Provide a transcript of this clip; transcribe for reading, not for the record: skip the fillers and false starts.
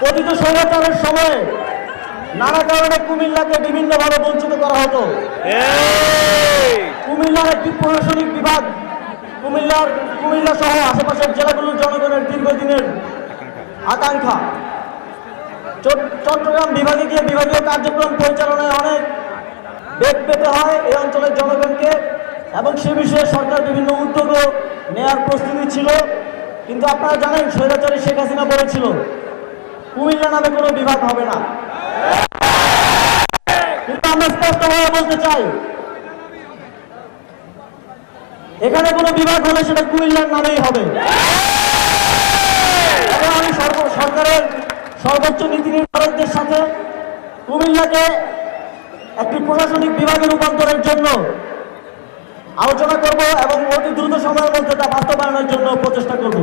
পতিত স্বৈরাচারের সময়ে নানা কারণে কুমিল্লাকে বিভিন্নভাবে বঞ্চিত করা হতো। কুমিল্লার একটি প্রশাসনিক বিভাগ কুমিল্লা সহ আশেপাশের জেলাগুলোর জনগণের দীর্ঘদিনের আকাঙ্ক্ষা। চট্টগ্রাম বিভাগে গিয়ে বিভাগীয় কার্যক্রম পরিচালনায় অনেক বেগ পেতে হয় এই অঞ্চলের জনগণকে, এবং সে বিষয়ে সরকার বিভিন্ন উদ্যোগও নেয়ার প্রস্তুতি ছিল। কিন্তু আপনারা জানেন স্বৈরাচারী শেখ হাসিনা বলেছিল কুমিল্লা নামে কোনো বিভাগ হবে না। কিন্তু আমরা স্পষ্টভাবে বলতে চাই এখানে কোনো বিভাগ হলে সেটা কুমিল্লার নামেই হবে। এবং আমি সরকারের সর্বোচ্চ নীতি নির্ধারকদের সাথে কুমিল্লাকে একটি প্রশাসনিক বিভাগে রূপান্তরের জন্য আলোচনা করব এবং অতি দ্রুত সময়ের মধ্যে তা বাস্তবায়নের জন্য প্রচেষ্টা করব।